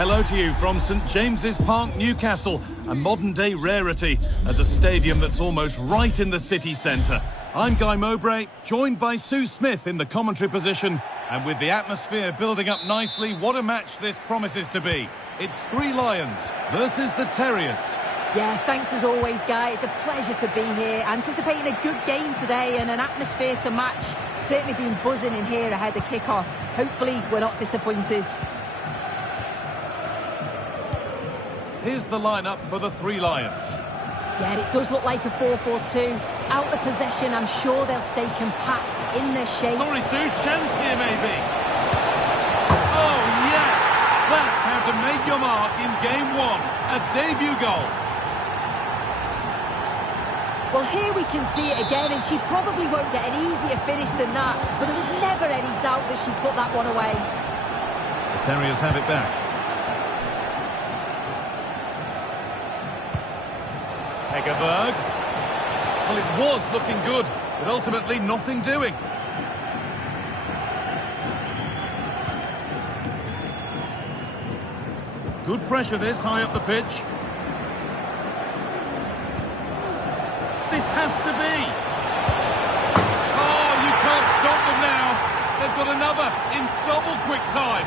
Hello to you from St James's Park, Newcastle, a modern-day rarity as a stadium that's almost right in the city centre. I'm Guy Mowbray, joined by Sue Smith in the commentary position, and with the atmosphere building up nicely, what a match this promises to be. It's Three Lions versus the Terriers. Yeah, thanks as always, Guy. It's a pleasure to be here. Anticipating a good game today and an atmosphere to match. Certainly been buzzing in here ahead of kick-off. Hopefully, we're not disappointed. Here's the lineup for the Three Lions. Yeah, it does look like a 4-4-2. Out of possession, I'm sure they'll stay compact in their shape. Sorry, Sue, chance here maybe. Oh, yes! That's how to make your mark in game one. A debut goal. Well, here we can see it again, and she probably won't get an easier finish than that, but there was never any doubt that she put that one away. The Terriers have it back. Hegerberg. Well, it was looking good, but ultimately nothing doing. Good pressure this, high up the pitch. This has to be. Oh, you can't stop them now. They've got another in double quick time.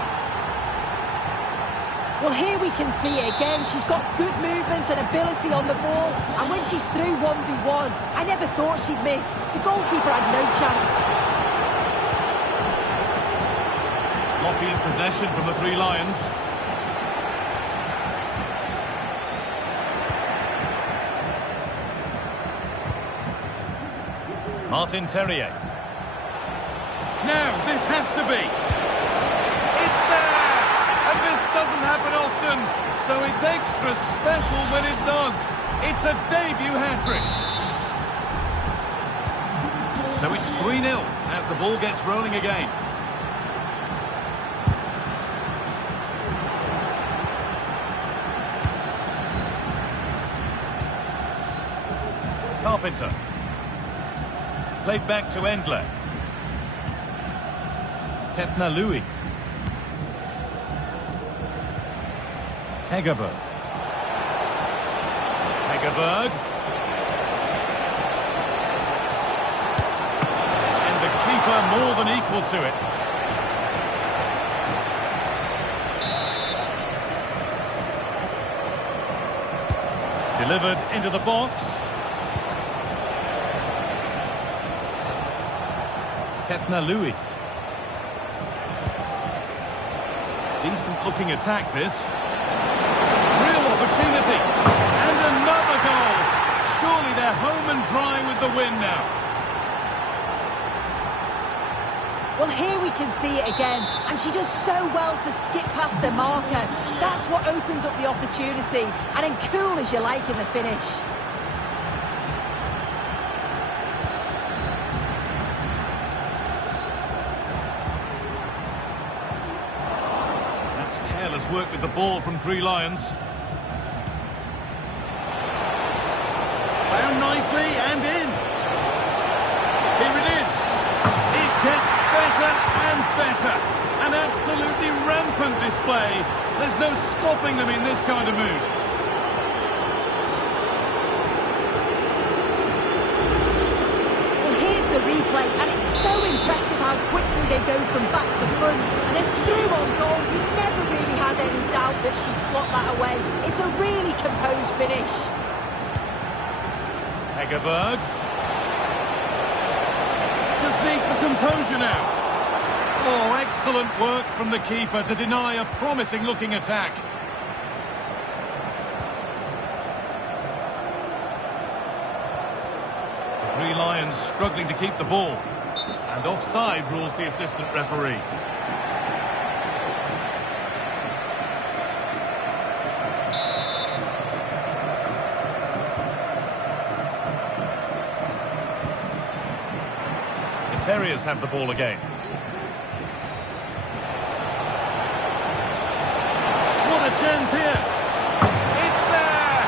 Well, here we can see it again. She's got good movement and ability on the ball. And when she's through 1v1, I never thought she'd miss. The goalkeeper had no chance. Sloppy in possession from the Three Lions. Martin Terrier. Now, this has to be. It's there! And this doesn't happen often, so it's extra special when it does. It's a debut hat-trick. So it's 3-0 as the ball gets rolling again. Carpenter. Played back to Endler. Kepner-Louis. Hegerberg. Hegerberg. And the keeper more than equal to it. Delivered into the box. Kepner-Louis. Decent looking attack this. Real opportunity. And another goal. Surely they're home and dry with the win now. Well, here we can see it again. And she does so well to skip past the marker. That's what opens up the opportunity. And then cool as you like in the finish. Careless work with the ball from Three Lions. Found nicely and in. Here it is. It gets better and better. An absolutely rampant display. There's no stopping them in this kind of mood. Well, here's the replay, and it's so impressive how quickly they go from back to front. And then through on goal, you never really had any doubt that she'd slot that away. It's a really composed finish. Hegerberg. Just needs the composure now. Oh, excellent work from the keeper to deny a promising looking attack. The Three Lions struggling to keep the ball. And offside rules the assistant referee. The Terriers have the ball again. What a chance here! It's there!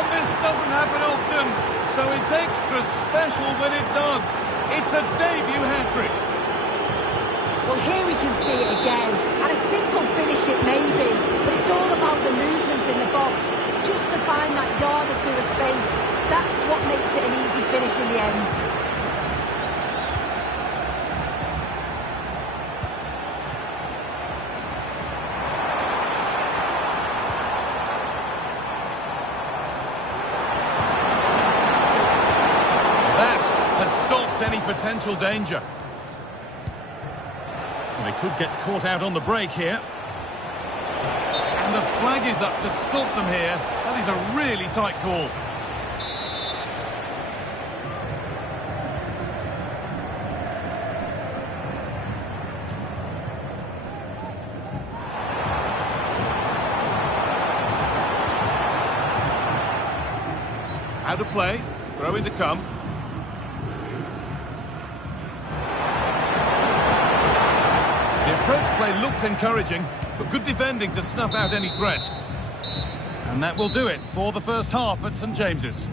And this doesn't happen often, so it's extra special when it does. It's a debut hat-trick. Well, here we can see it again. And a simple finish it may be, but it's all about the movement in the box. Just to find that yard or two of space. That's what makes it an easy finish in the end. Any potential danger. Well, they could get caught out on the break here. And the flag is up to stop them here. That is a really tight call. Out of play. Throw in to come. The approach play looked encouraging, but good defending to snuff out any threat. And that will do it for the first half at St James's.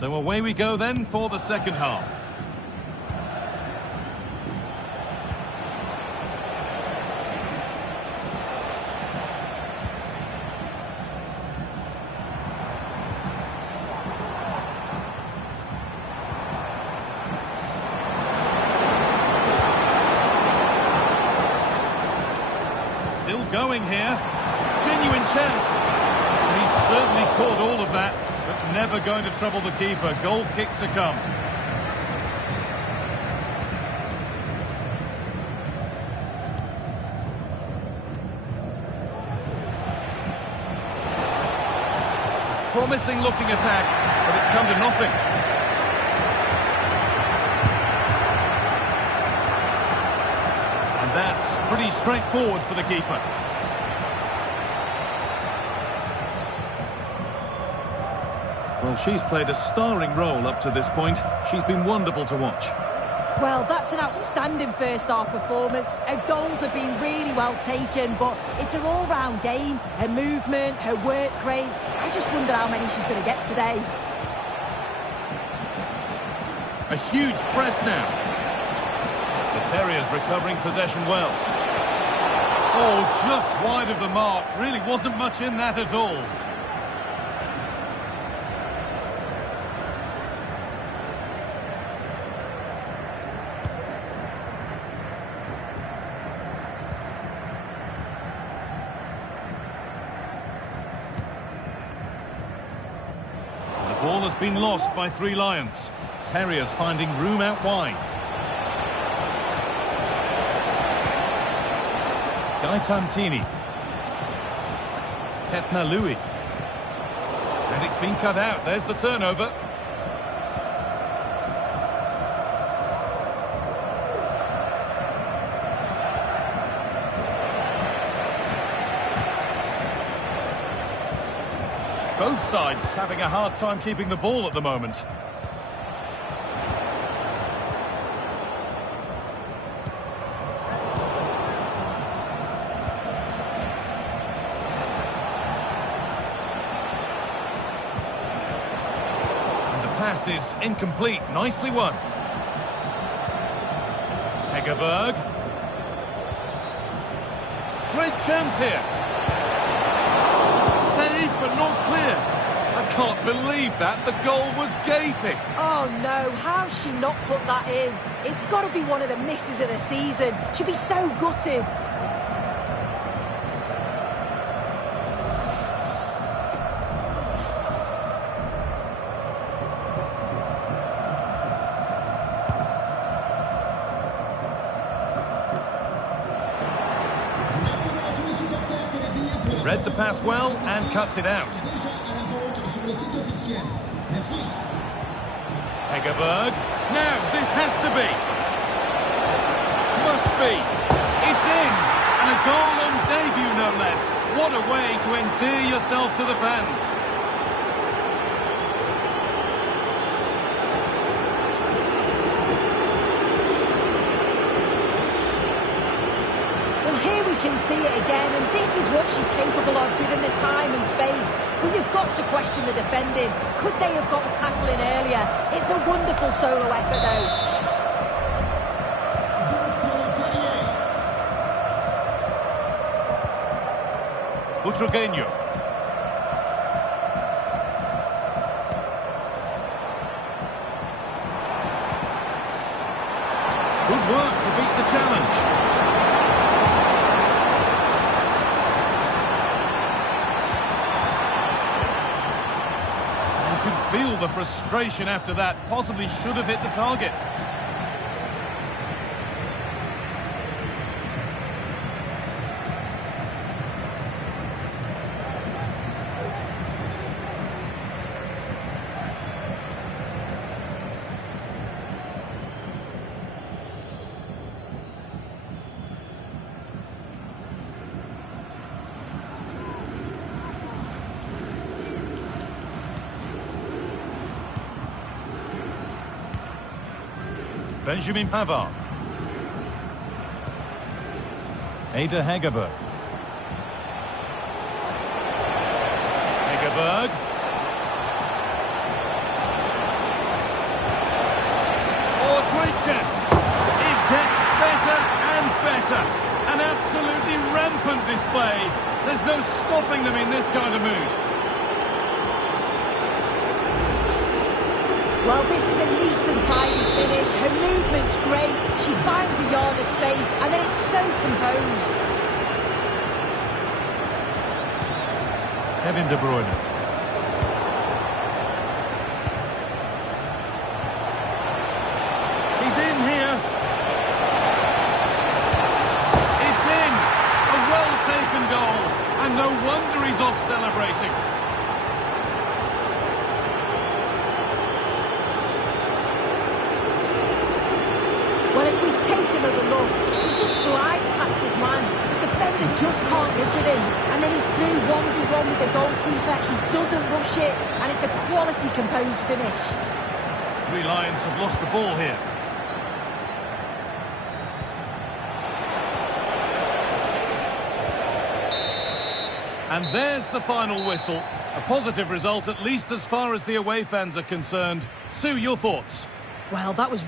So away we go then for the second half. Still going here. Genuine chance. He's certainly caught all of that. But never going to trouble the keeper. Goal kick to come. Promising looking attack, but it's come to nothing. And that's pretty straightforward for the keeper. Well, she's played a starring role up to this point. She's been wonderful to watch. Well, that's an outstanding first-half performance. Her goals have been really well taken, but it's her all-round game, her movement, her work rate. I just wonder how many she's going to get today. A huge press now. The Terriers recovering possession well. Oh, just wide of the mark. Really wasn't much in that at all. Ball has been lost by 3 Lions. Terriers finding room out wide. Gaetantini. Ketna Louis. And it's been cut out. There's the turnover. Both sides having a hard time keeping the ball at the moment. passes incomplete. Nicely won. Hegerberg. Great chance here. Save, but not cleared. I can't believe that. The goal was gaping. Oh no, how's she not put that in? It's got to be one of the misses of the season. She'll be so gutted. Read the pass well and cuts it out. Hegerberg. Now, this has to be. Must be. It's in. And a goal on debut, no less. What a way to endear yourself to the fans. Well, here we can see it again, and this is what she's capable of given the time and space. But you've got to question the defending. Could they have got a tackle in earlier? It's a wonderful solo effort, though. Butragueño. Good work to beat the challenge. You can feel the frustration after that. Possibly should have hit the target. Benjamin Pavard. Ada Hegerberg. Hegerberg. Oh, a great chance. It gets better and better. An absolutely rampant display. There's no stopping them in this kind of mood. Well, this is a neat and tidy finish. Her movement's great. She finds a yard of space, and then it's so composed. Kevin De Bruyne. He's in here. It's in. A well-taken goal. And no wonder he's off celebrating. Well, if we take another look, he just glides past his man. The defender just can't live with him. And then he's through 1v1 with the goalkeeper. He doesn't rush it, and it's a quality composed finish. Three Lions have lost the ball here. And there's the final whistle. A positive result, at least as far as the away fans are concerned. Sue, your thoughts? Well, that was...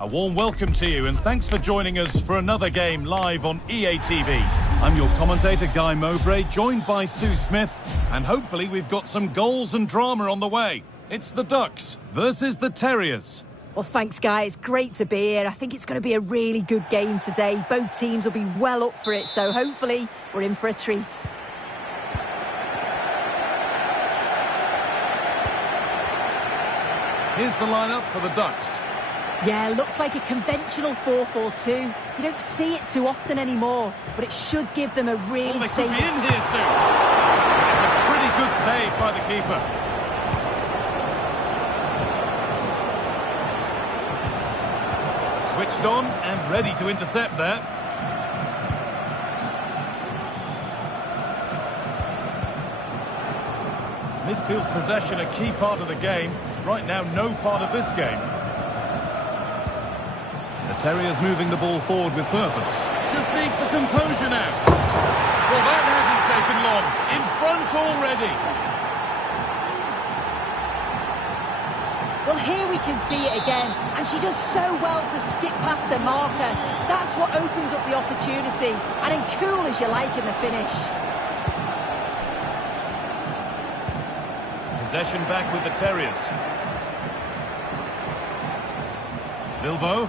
A warm welcome to you and thanks for joining us for another game live on EA TV. I'm your commentator Guy Mowbray, joined by Sue Smith, and hopefully we've got some goals and drama on the way. It's the Ducks versus the Terriers. Well, thanks, Guy. It's great to be here. I think it's going to be a really good game today. Both teams will be well up for it, so hopefully we're in for a treat. Here's the lineup for the Ducks. Yeah, looks like a conventional 4-4-2. You don't see it too often anymore, but it should give them a really they stable... could be in here soon. It's a pretty good save by the keeper. Switched on and ready to intercept there. Midfield possession, a key part of the game. Right now, no part of this game. The Terriers moving the ball forward with purpose. Just needs the composure now. Well, that hasn't taken long. In front already. Well, here we can see it again, and she does so well to skip past the marker. That's what opens up the opportunity, and then cool as you like in the finish. Possession back with the Terriers. Bilbo.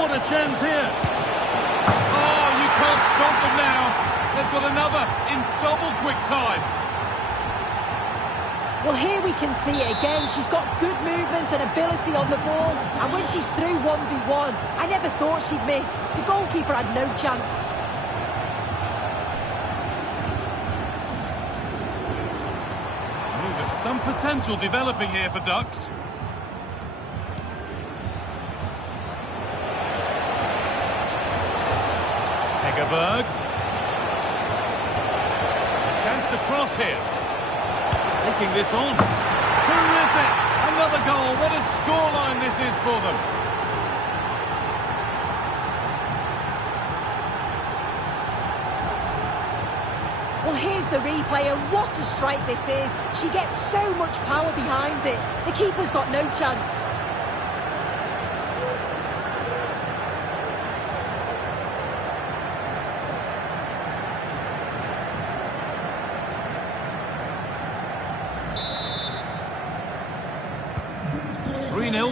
What a chance here. Oh, you can't stop them now. They've got another in double quick time. Well, here we can see it again. She's got good movement and ability on the ball, and when she's through 1v1, I never thought she'd miss. The goalkeeper had no chance. There's some potential developing here for Ducks. Hegerberg. Chance to cross here. Taking this on. Terrific! Another goal. What a scoreline this is for them. Well, here's the replay, and what a strike this is. She gets so much power behind it. The keeper's got no chance.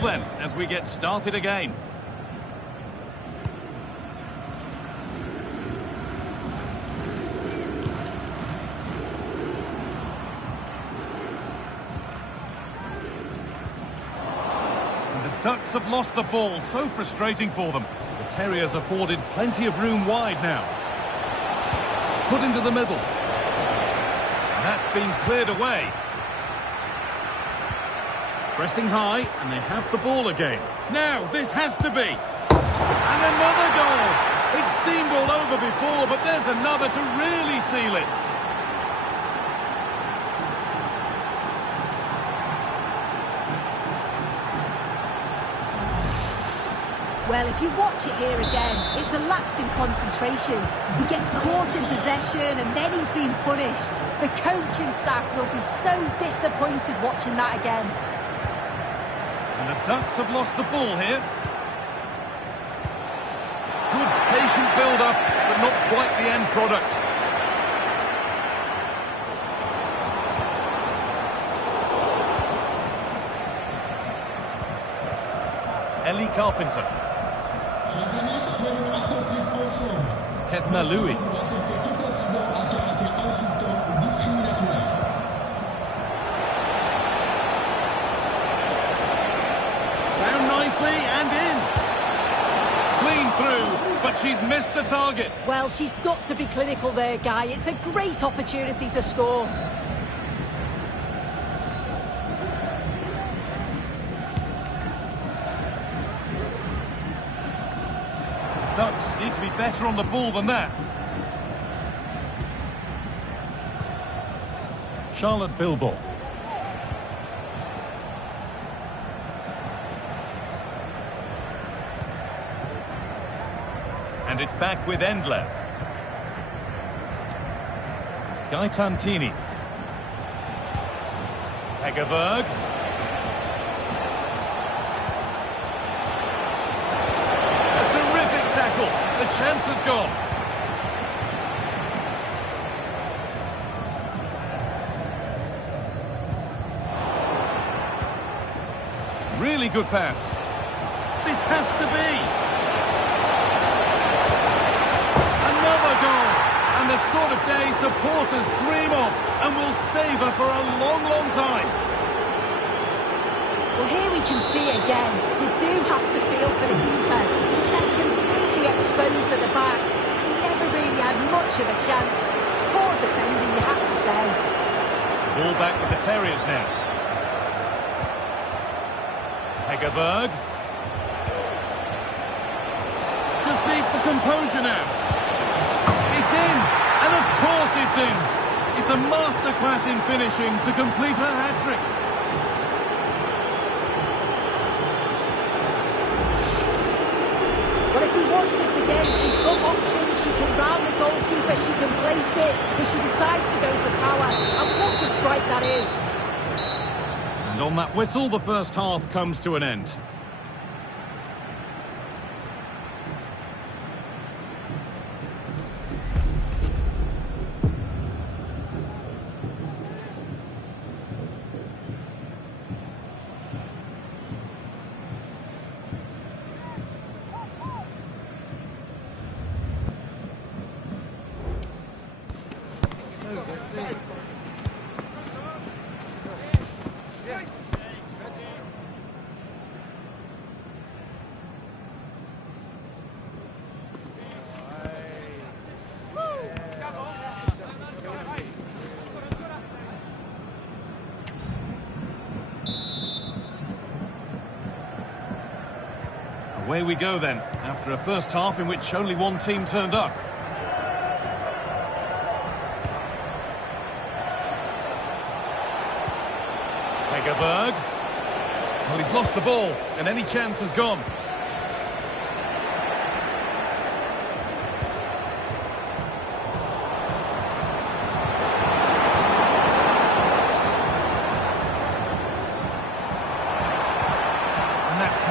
Then, as we get started again. And the Ducks have lost the ball, so frustrating for them. The Terriers afforded plenty of room wide now. Put into the middle. And that's been cleared away. Pressing high, and they have the ball again. Now, this has to be. And another goal. It's seemed all over before, but there's another to really seal it. Well, if you watch it here again, it's a lapse in concentration. He gets caught in possession, and then he's been punished. The coaching staff will be so disappointed watching that again. And the Ducks have lost the ball here. Good patient build-up, but not quite the end product. Ellie Carpenter. Ketna Louis. And in. Clean through, but she's missed the target. Well, she's got to be clinical there, Guy. It's a great opportunity to score. Ducks need to be better on the ball than that. Charlotte Bilbo. And it's back with Endler. Gaetantini. Hegerberg. chance has gone. Really good pass. This has to be. Another goal. And the sort of day supporters dream of and will savour for a long, long time. Well, here we can see it again. You do have to feel for the keeper. He's left completely exposed at the back. He never really had much of a chance. Poor defending, you have to say. Ball back with the Terriers now. Hegerberg. Just needs the composure now. It's in, and of course it's in. It's a masterclass in finishing to complete her hat-trick. Well, if we watch this again, she's got options. She can round the goalkeeper, she can place it, but she decides to go for power. And what a strike that is. And on that whistle, the first half comes to an end. Away we go then, after a first half in which only one team turned up. Hegerberg. Well, he's lost the ball, and any chance has gone.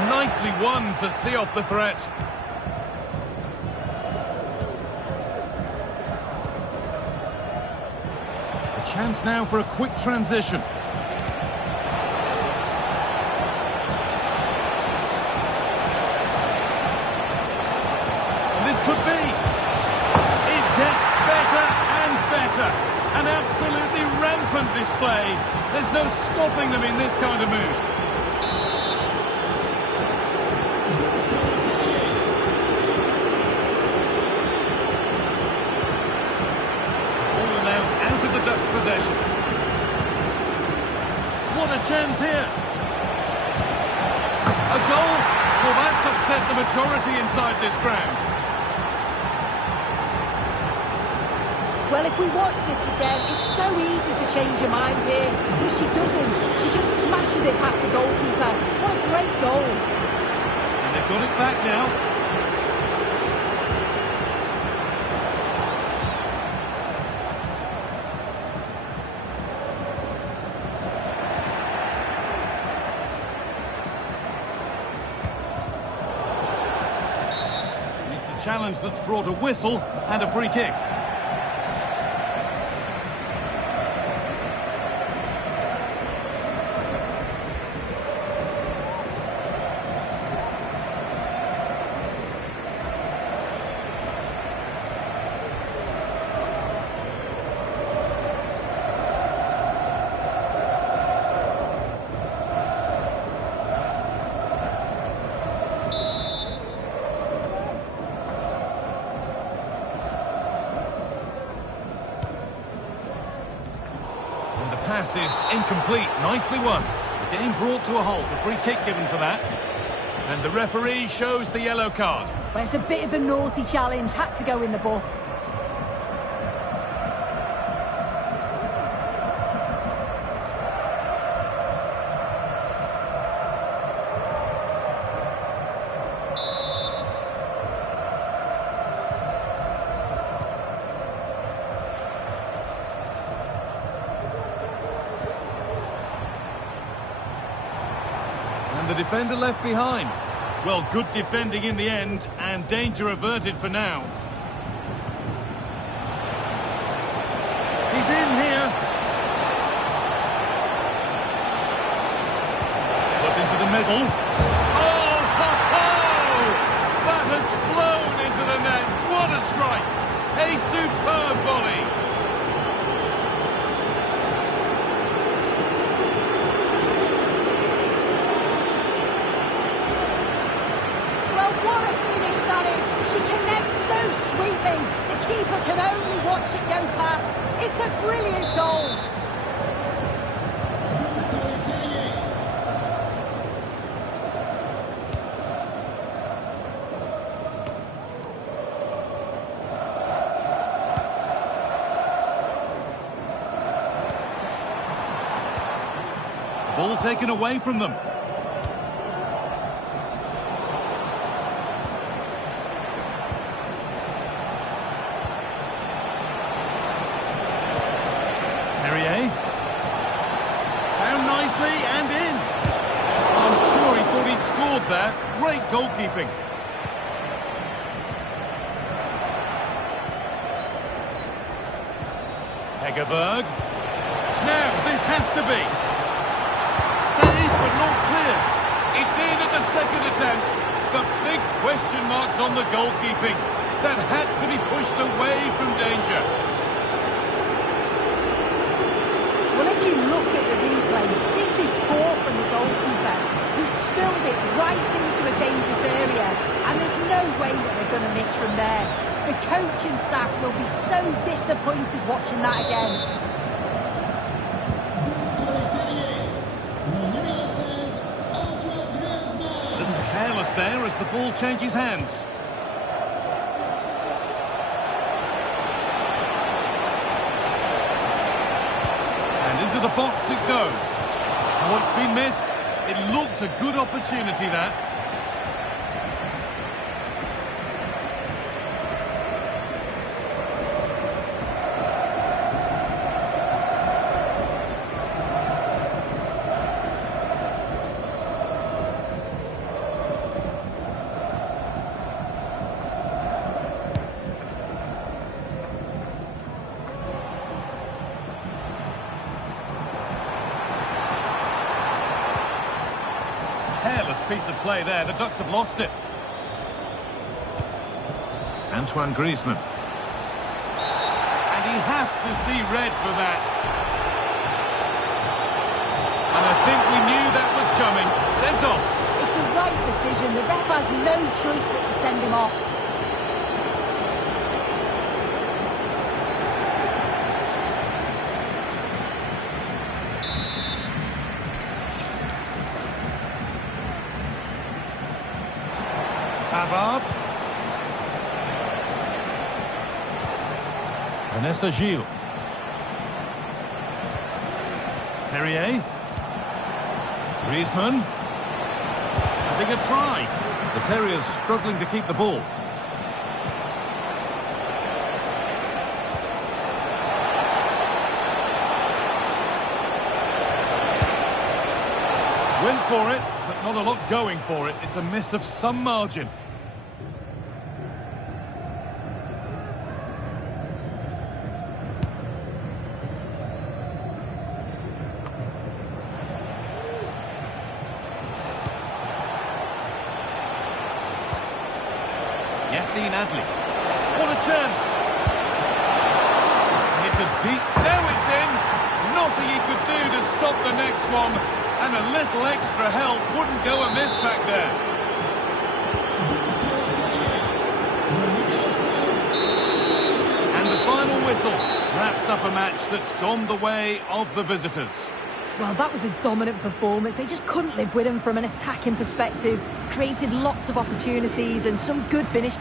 Nicely won to see off the threat. A chance now for a quick transition. And this could be. It gets better and better. An absolutely rampant display. There's no stopping them in this kind of mood. Possession. What a chance here. A goal? Well, that's upset the majority inside this ground. Well, if we watch this again, it's so easy to change your mind here. But she doesn't. She just smashes it past the goalkeeper. What a great goal. And they've got it back now. Challenge that's brought a whistle and a free kick. Pass is incomplete. Nicely won. The game brought to a halt. A free kick given for that. And the referee shows the yellow card. Well, it's a bit of a naughty challenge. Had to go in the book. The defender left behind. Well, good defending in the end, and danger averted for now. He's in here. Put into the middle. Oh, ho, ho! That has flown into the net. What a strike! A superb volley. Sweetly, the keeper can only watch it go past. It's a brilliant goal. Ball taken away from them. Found nicely and in. I'm sure he thought he'd scored there. Great goalkeeping. Hegerberg. Now this has to be. Save but not clear. It's in at the second attempt. But big question marks on the goalkeeping. That had to be pushed away from danger. Well, if you look at the replay, this is poor from the goalkeeper. He spilled it right into a dangerous area, and there's no way that they're going to miss from there. The coaching staff will be so disappointed watching that again. A little careless there as the ball changes hands. Into the box it goes. Oh, it's been missed. It looked a good opportunity, that. Careless piece of play there. The Ducks have lost it. Antoine Griezmann. And he has to see red for that. And I think we knew that was coming. Sent off. It's the right decision. The ref has no choice but to send him off. Pavard. Vanessa Gilles. Terrier. Griezmann. Having a try. The Terriers struggling to keep the ball. Went for it, but not a lot going for it. It's a miss of some margin. Yassine Adli. What a chance! It's a deep... Now it's in! Nothing he could do to stop the next one. And a little extra help wouldn't go amiss back there. And the final whistle wraps up a match that's gone the way of the visitors. Well, that was a dominant performance. They just couldn't live with him from an attacking perspective. Created lots of opportunities and some good finish.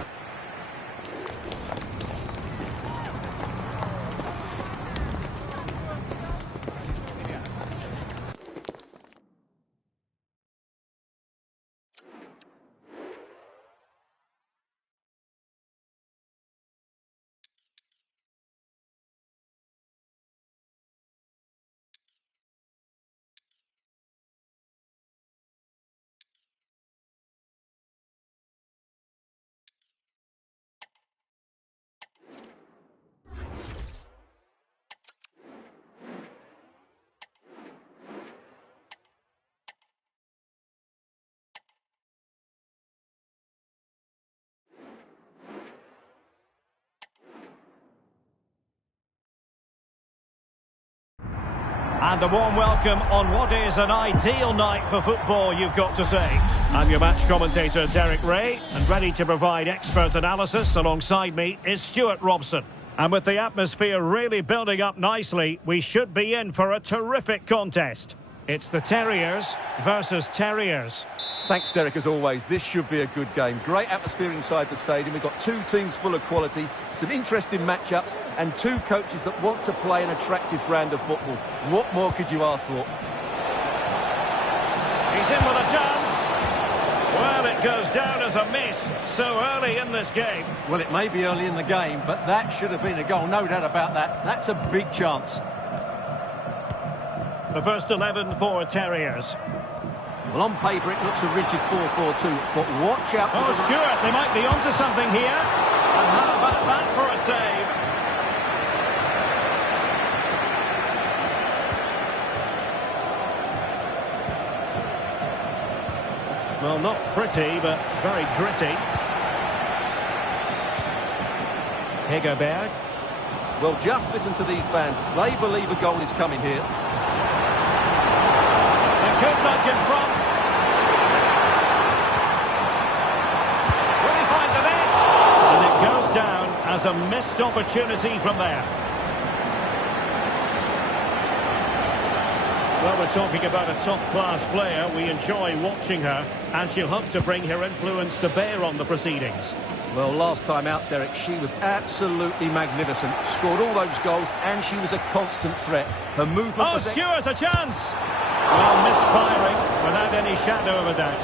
And a warm welcome on what is an ideal night for football, you've got to say. I'm your match commentator, Derek Ray, and ready to provide expert analysis alongside me is Stuart Robson. And with the atmosphere really building up nicely, we should be in for a terrific contest. It's the Terriers versus Terriers. Thanks, Derek, as always. This should be a good game. Great atmosphere inside the stadium. We've got two teams full of quality, some interesting matchups, and two coaches that want to play an attractive brand of football. What more could you ask for? He's in with a chance. Well, it goes down as a miss so early in this game. Well, it may be early in the game, but that should have been a goal, no doubt about that. That's a big chance. The first 11 for Terriers. Well, on paper, it looks a rigid 4-4-2, but watch out for Oh, Stuart, they might be onto something here. And how about that for a save? Well, not pretty, but very gritty. Hegerberg. Well, just listen to these fans. They believe a goal is coming here. They could nudge in front. Will he find the net? And it goes down as a missed opportunity from there. Well, we're talking about a top-class player. We enjoy watching her, and she'll hope to bring her influence to bear on the proceedings. Well, last time out, Derek, she was absolutely magnificent. Scored all those goals, and she was a constant threat. Her movement... Oh, Stewart's a chance! Well, misfiring, without any shadow of a doubt.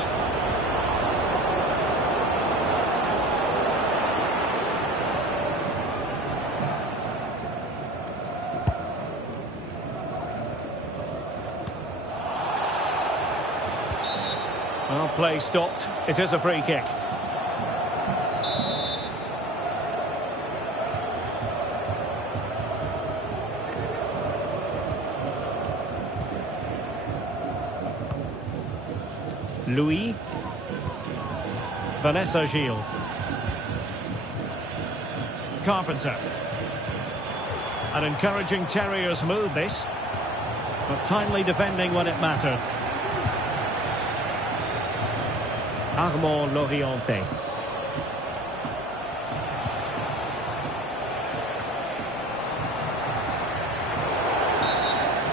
Well, play stopped. It is a free kick. Louis. Vanessa Gilles. Carpenter. An encouraging Terriers move, this. But timely defending when it mattered. Armand Lorienté.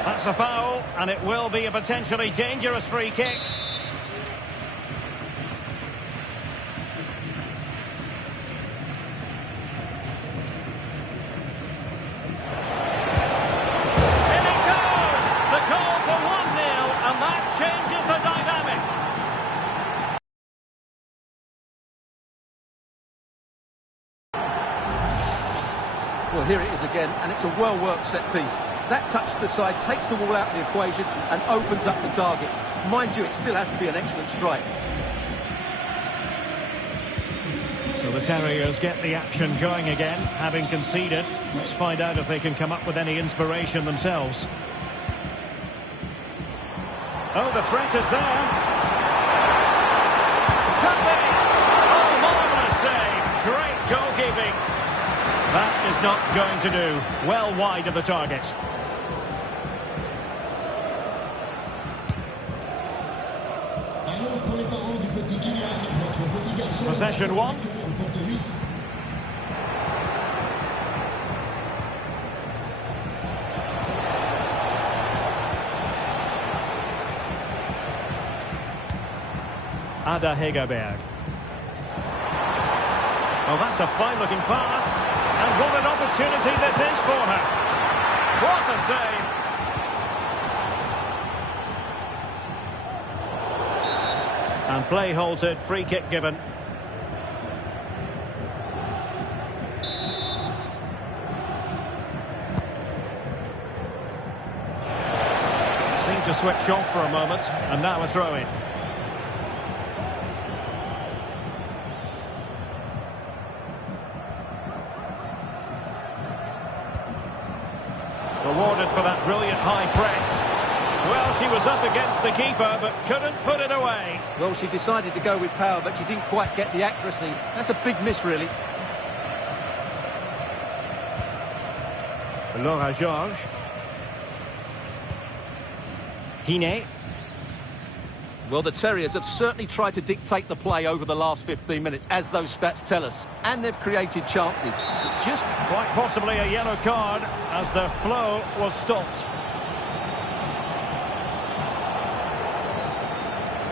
That's a foul, and it will be a potentially dangerous free kick. In it goes! The goal for 1-0, and that changes the dynamic. Well, here it is again, and it's a well-worked set piece. That touch to the side takes the ball out of the equation and opens up the target. Mind you, it still has to be an excellent strike. So the Terriers get the action going again, having conceded. Let's find out if they can come up with any inspiration themselves. Oh, the threat is there. Could be. Oh, marvellous save. Great goalkeeping. That is not going to do. Well wide of the target. Possession one. Ada Hegerberg. Oh, that's a fine-looking pass. And what an opportunity this is for her. What a save. And play halted, free kick given. Seemed to switch off for a moment, and now a throw-in. Rewarded for that brilliant high press. Well, she was up against the keeper, but couldn't put it away. Well, she decided to go with power, but she didn't quite get the accuracy. That's a big miss, really. Laura Georges. Kine. Well, the Terriers have certainly tried to dictate the play over the last 15 minutes, as those stats tell us. And they've created chances. Just Quite possibly a yellow card as their flow was stopped.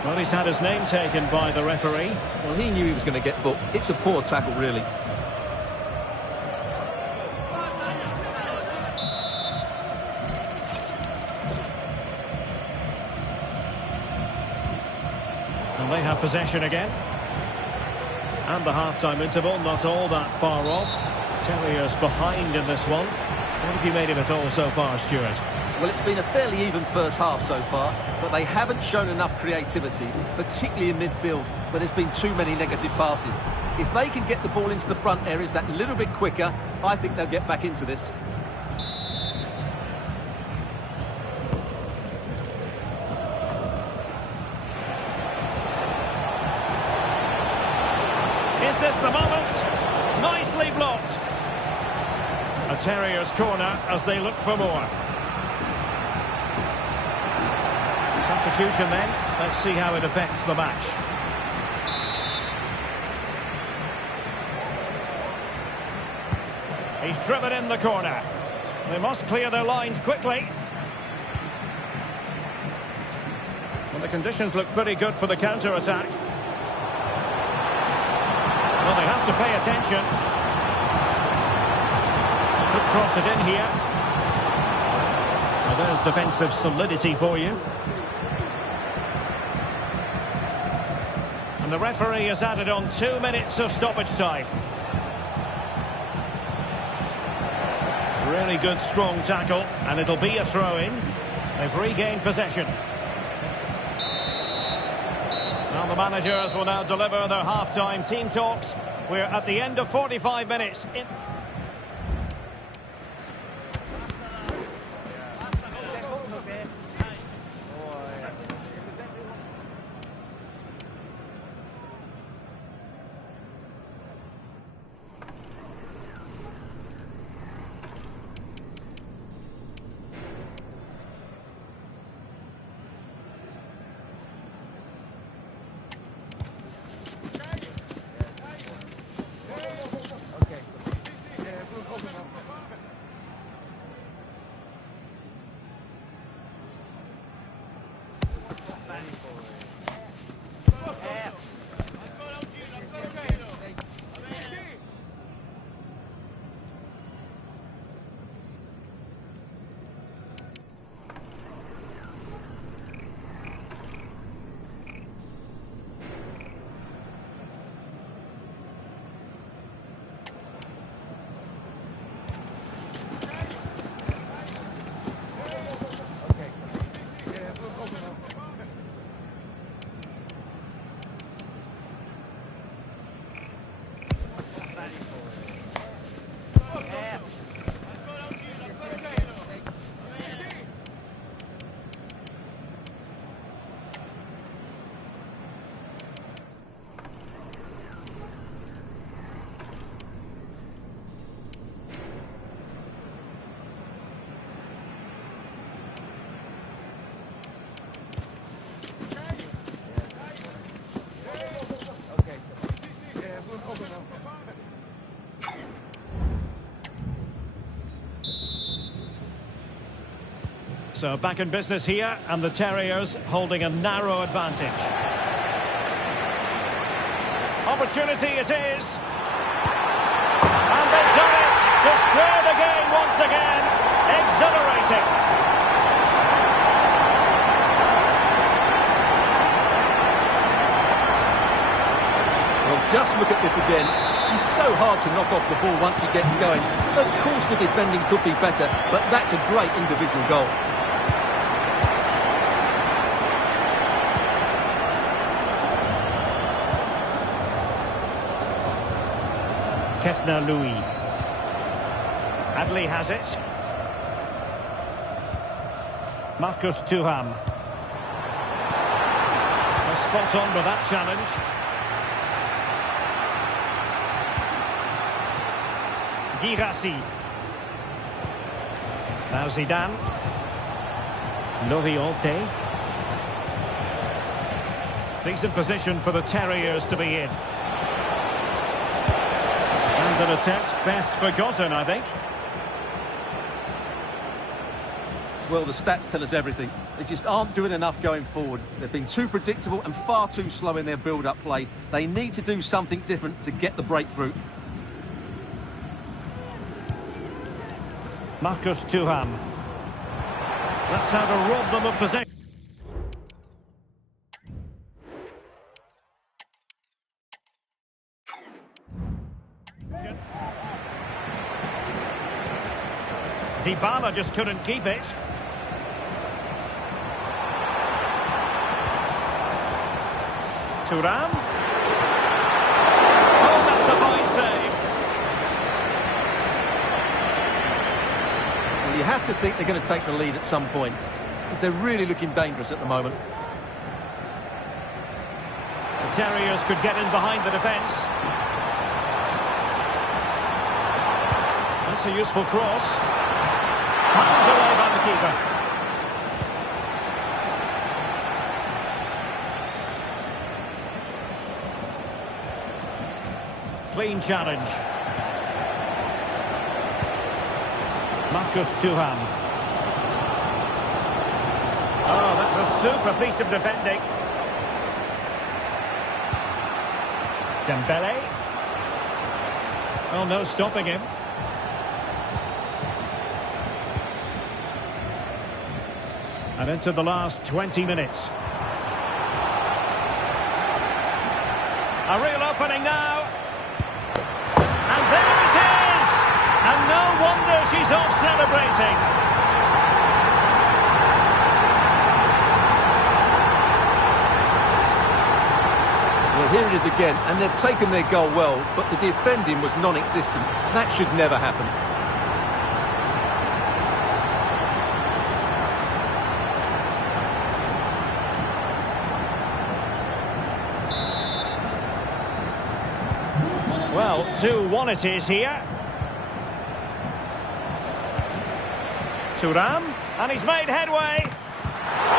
Well, he's had his name taken by the referee. Well, he knew he was going to get booked. It's a poor tackle, really. And they have possession again. And the half-time interval, not all that far off. Terriers behind in this one. What have you made of it all so far, Stuart? Well, it's been a fairly even first half so far, but they haven't shown enough creativity, particularly in midfield, where there's been too many negative passes. If they can get the ball into the front areas that little bit quicker, I think they'll get back into this. Is this the moment? Nicely blocked. A Terriers corner as they look for more. Substitution then. Let's see how it affects the match. He's driven in the corner. They must clear their lines quickly. Well, the conditions look pretty good for the counter-attack. Well, they have to pay attention. Could cross it in here. Well, there's defensive solidity for you. And the referee has added on 2 minutes of stoppage time. Really good, strong tackle, and it'll be a throw-in. They've regained possession. Well, the managers will now deliver their half-time team talks. We're at the end of 45 minutes. So back in business here, and the Terriers holding a narrow advantage. Opportunity it is. And they've done it to square the game once again. Exhilarating. Well, just look at this again. He's so hard to knock off the ball once he gets going. Of course the defending could be better, but that's a great individual goal. Ketna Louis. Adley has it. Marcus Thuram. Spot on with that challenge. Girassi. Now Zidane. Loriente. Decent position for the Terriers to be in. And an attempt best forgotten, I think. Well, the stats tell us everything. They just aren't doing enough going forward. They've been too predictable and far too slow in their build-up play. They need to do something different to get the breakthrough. Marcus Thuram. That's how to rob them of possession. Dybala just couldn't keep it. Thuram. Oh, that's a fine save. Well, you have to think they're going to take the lead at some point, because they're really looking dangerous at the moment. The Terriers could get in behind the defence. That's a useful cross. Pulled away by the keeper. Clean challenge. Marcus Thuram. Oh, that's a super piece of defending. Dembele. Well, no stopping him. And into the last 20 minutes. A real opening now. And there it is! And no wonder she's off celebrating. Well, here it is again, and they've taken their goal well, but the defending was non-existent. That should never happen. Well, 2-1 it is here. Thuram, and he's made headway.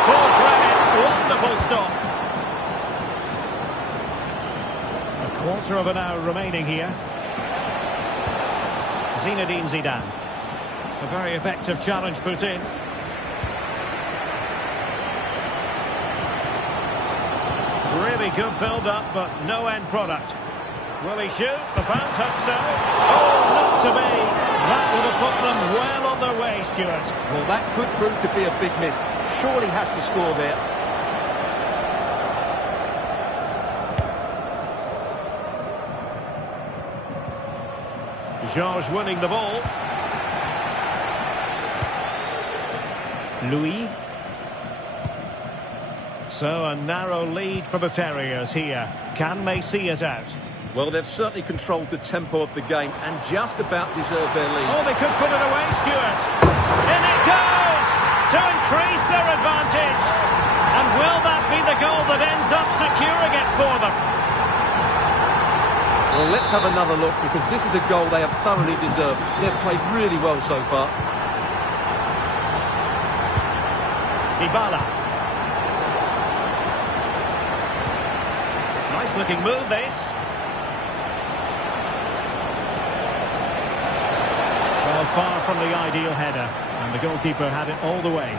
Full credit, wonderful stop. A quarter of an hour remaining here. Zinedine Zidane. A very effective challenge put in. Really good build-up, but no end product. Will he shoot? The fans hope so. Oh, not to be. That would have put them well on their way, Stuart. Well, that could prove to be a big miss. Surely has to score there. Georges winning the ball. Louis. So a narrow lead for the Terriers here. Can they see it out? Well, they've certainly controlled the tempo of the game and just about deserved their lead. Oh, they could put it away, Stuart. In it goes! To increase their advantage. And will that be the goal that ends up securing it for them? Well, let's have another look, because this is a goal they have thoroughly deserved. They've played really well so far. Dybala. Nice looking move, this. Well, far from the ideal header, and the goalkeeper had it all the way.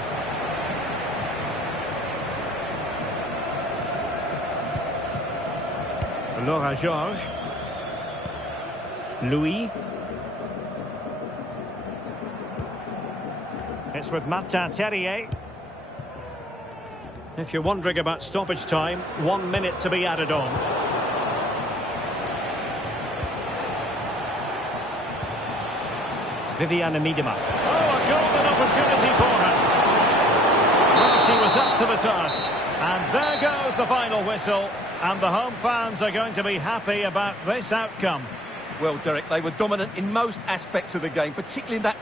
Laura Georges. Louis. It's with Martin Terrier. If you're wondering about stoppage time, 1 minute to be added on. Viviane Miedema. Oh, a golden opportunity for her. Well, she was up to the task. And there goes the final whistle. And the home fans are going to be happy about this outcome. Well, Derek, they were dominant in most aspects of the game, particularly in that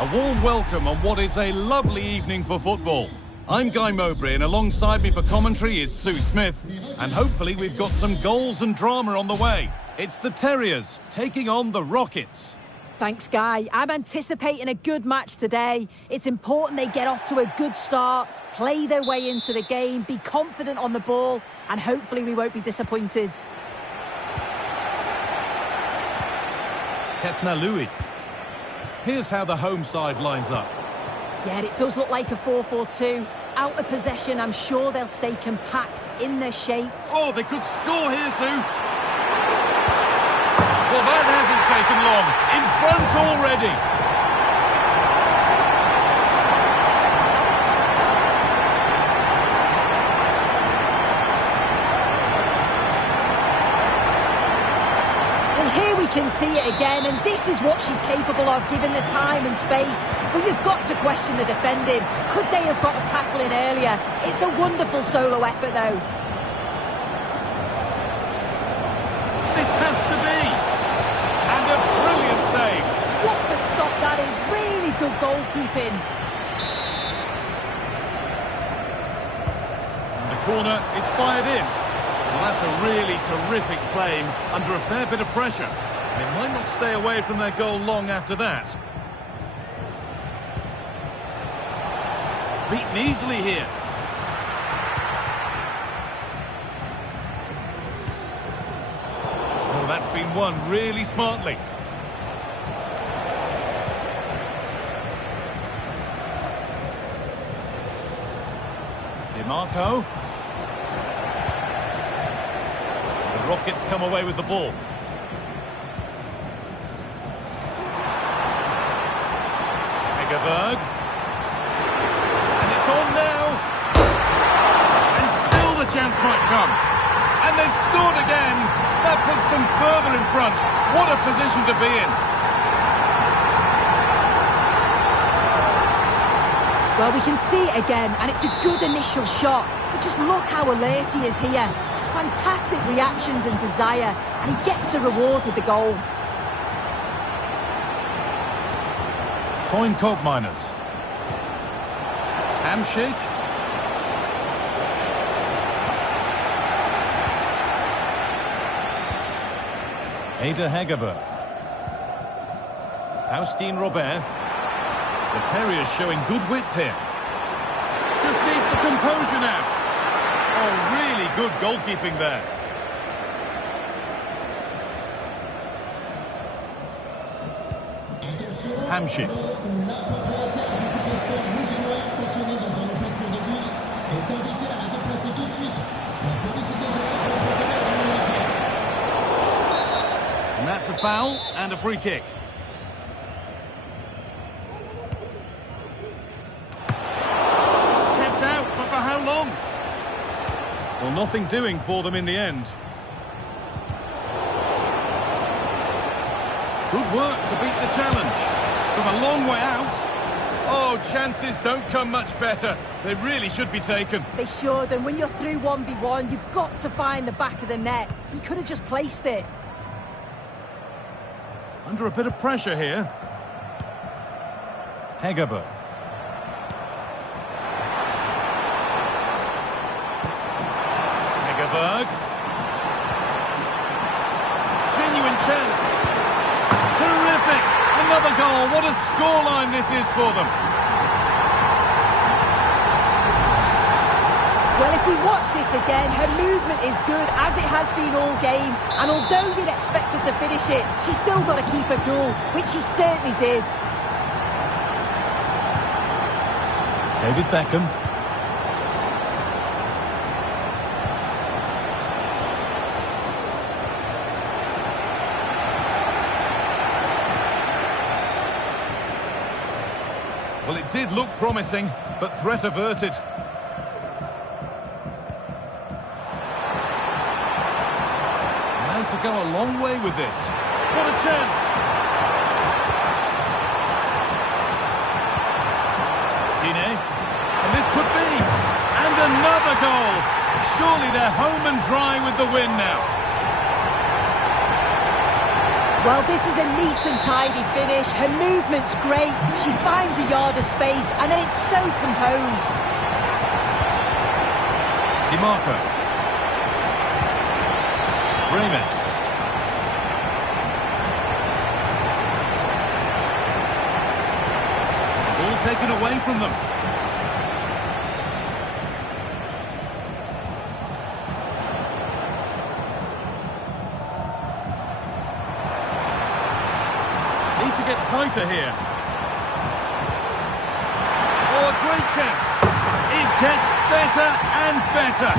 A warm welcome on what is a lovely evening for football. I'm Guy Mowbray, and alongside me for commentary is Sue Smith. And hopefully we've got some goals and drama on the way. It's the Terriers taking on the Rockets. Thanks, Guy. I'm anticipating a good match today. It's important they get off to a good start, play their way into the game, be confident on the ball, and hopefully we won't be disappointed. Ketna Louis. Here's how the home side lines up. Yeah, it does look like a 4-4-2. Out of possession, I'm sure they'll stay compact in their shape. Oh, they could score here, Sue. Well, that hasn't taken long. In front already. Well, here we can see it again, and this is what she's capable of, given the time and space. But you've got to question the defending. Could they have got a tackle in earlier? It's a wonderful solo effort, though. This has to be. And a brilliant save. What a stop that is. Really good goalkeeping. And the corner is fired in. Well, that's a really terrific claim under a fair bit of pressure. They might not stay away from their goal long after that. Beaten easily here. Oh, that's been won really smartly. DiMarco. The Rockets come away with the ball. Hegerberg. And it's on now. And still the chance might come. And they've scored again. That puts them further in front. What a position to be in. Well, we can see it again, and it's a good initial shot. But just look how alert he is here. It's fantastic reactions and desire, and he gets the reward with the goal. Coin Cob Miners. Hamshake. Ada Hegerberg. Faustine Robert. The Terriers showing good width here. Just needs the composure now. Oh, really good goalkeeping there. Hamshik. And that's a foul and a free kick. Kept out, but for how long? Well, nothing doing for them in the end. Good work to beat the challenge. From a long way out. Oh, chances don't come much better. They really should be taken. They should, and when you're through 1v1, you've got to find the back of the net. He could have just placed it. Under a bit of pressure here. Hegerberg. Hegerberg. Genuine chance. Terrific! Another goal. What a scoreline this is for them. Well, if we watch this again, her movement is good, as it has been all game. And although you'd expect her to finish it, she's still got to keep her cool, which she certainly did. David Beckham. Well, it did look promising, but threat averted. Now to go a long way with this. What a chance! Tine. And this could be. And another goal. Surely they're home and dry with the win now. Well, this is a neat and tidy finish. Her movement's great. She finds a yard of space, and then it's so composed. DiMarco. Raymond. Ball taken away from them. Need to get tighter here. Oh, a great chance. It gets better and better.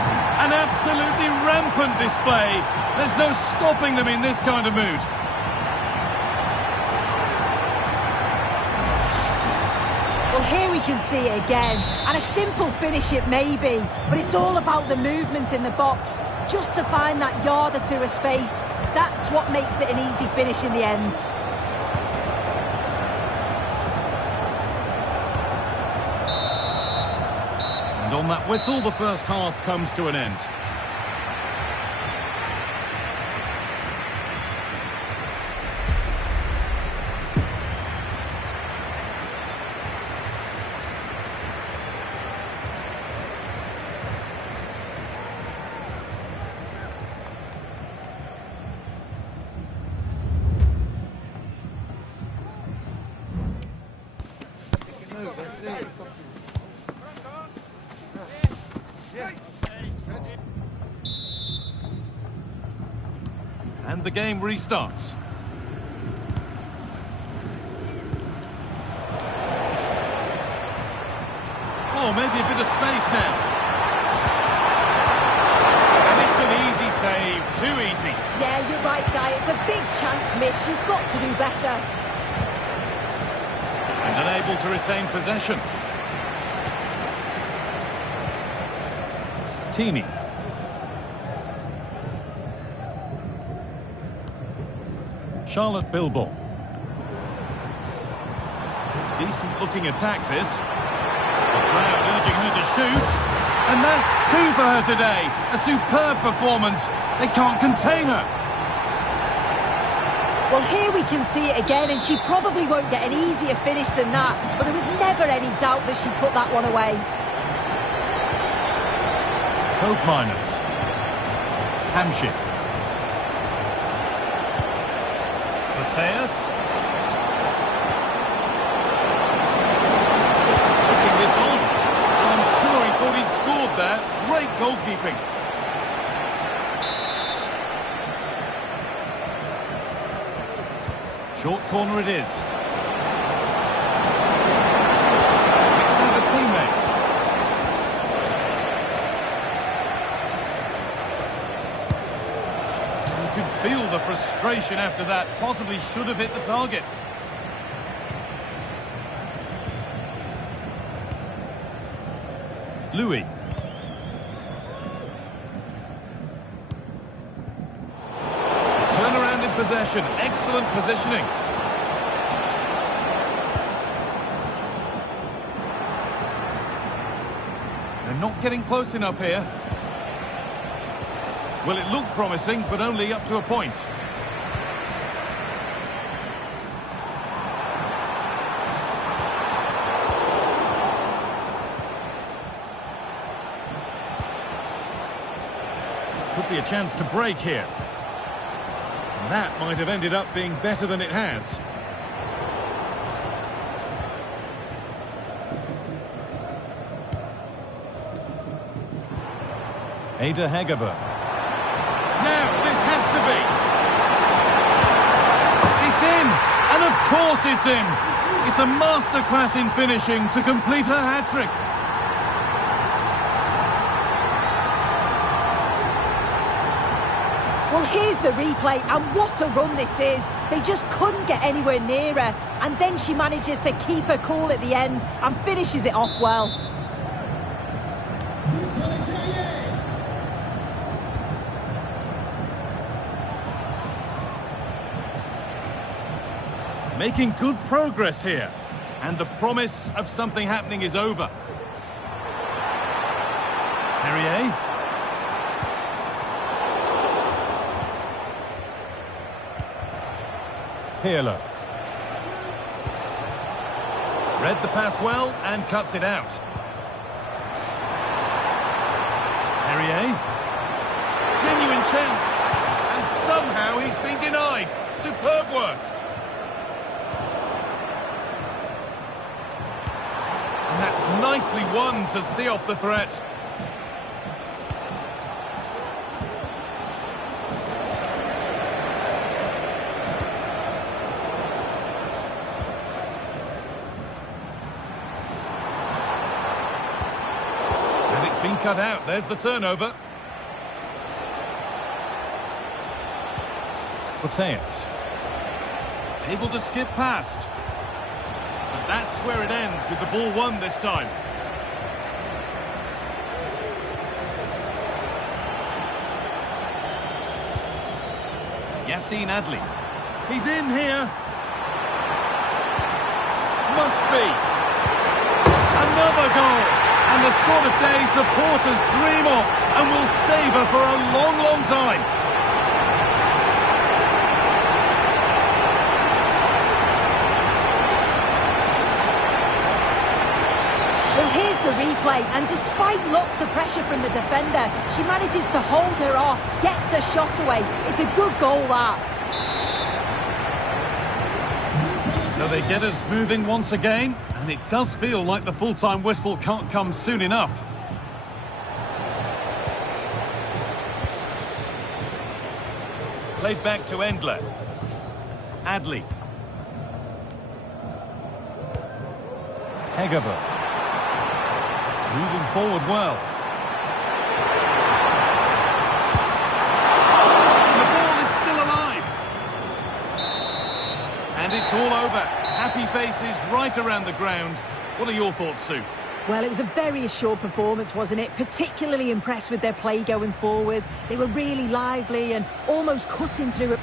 An absolutely rampant display. There's no stopping them in this kind of mood. Well, here we can see it again. And a simple finish it may be, but it's all about the movement in the box. Just to find that yard or two of space, that's what makes it an easy finish in the end. And on that whistle, the first half comes to an end. And the game restarts. Oh, maybe a bit of space now. And it's an easy save, too easy. Yeah, you're right, Guy. It's a big chance miss. She's got to do better. And unable to retain possession. Teeny. Charlotte Bilbao. Decent looking attack this. The crowd urging her to shoot. And that's two for her today. A superb performance. They can't contain her. Well, here we can see it again, and she probably won't get an easier finish than that. But there was never any doubt that she'd put that one away. Hope Miners. Hamshik. Mateus. Looking this on. I'm sure he thought he'd scored there. Great goalkeeping. Short corner it is. Picks out a teammate. You could feel the frustration after that. Possibly should have hit the target. Louis. Turnaround in possession. Excellent positioning. They're not getting close enough here. Well, it looked promising, but only up to a point. Could be a chance to break here. And that might have ended up being better than it has. Ada Hegerberg. Now, this has to be. It's in! And of course it's in! It's a masterclass in finishing to complete her hat-trick. Well, here's the replay, and what a run this is. They just couldn't get anywhere near her, and then she manages to keep her cool at the end and finishes it off well. Making good progress here, and the promise of something happening is over. Terrier. Pirlo. Read the pass well and cuts it out. Terrier. Genuine chance. And somehow he's been denied. Superb work. And that's nicely won to see off the threat. And it's been cut out. There's the turnover. Mateus. Able to skip past. But that's where it ends, with the ball won this time. Yassine Adli. He's in here. Must be. Another goal. And the sort of day supporters dream of and will savour for a long, long time. Well, here's the replay, and despite lots of pressure from the defender, she manages to hold her off, gets a shot away. It's a good goal, that. So they get us moving once again, and it does feel like the full-time whistle can't come soon enough. Played back to Endler. Adli. Hegerberg. Moving forward well. The ball is still alive. And it's all over. Happy faces right around the ground. What are your thoughts, Sue? Well, it was a very assured performance, wasn't it? Particularly impressed with their play going forward. They were really lively and almost cutting through it.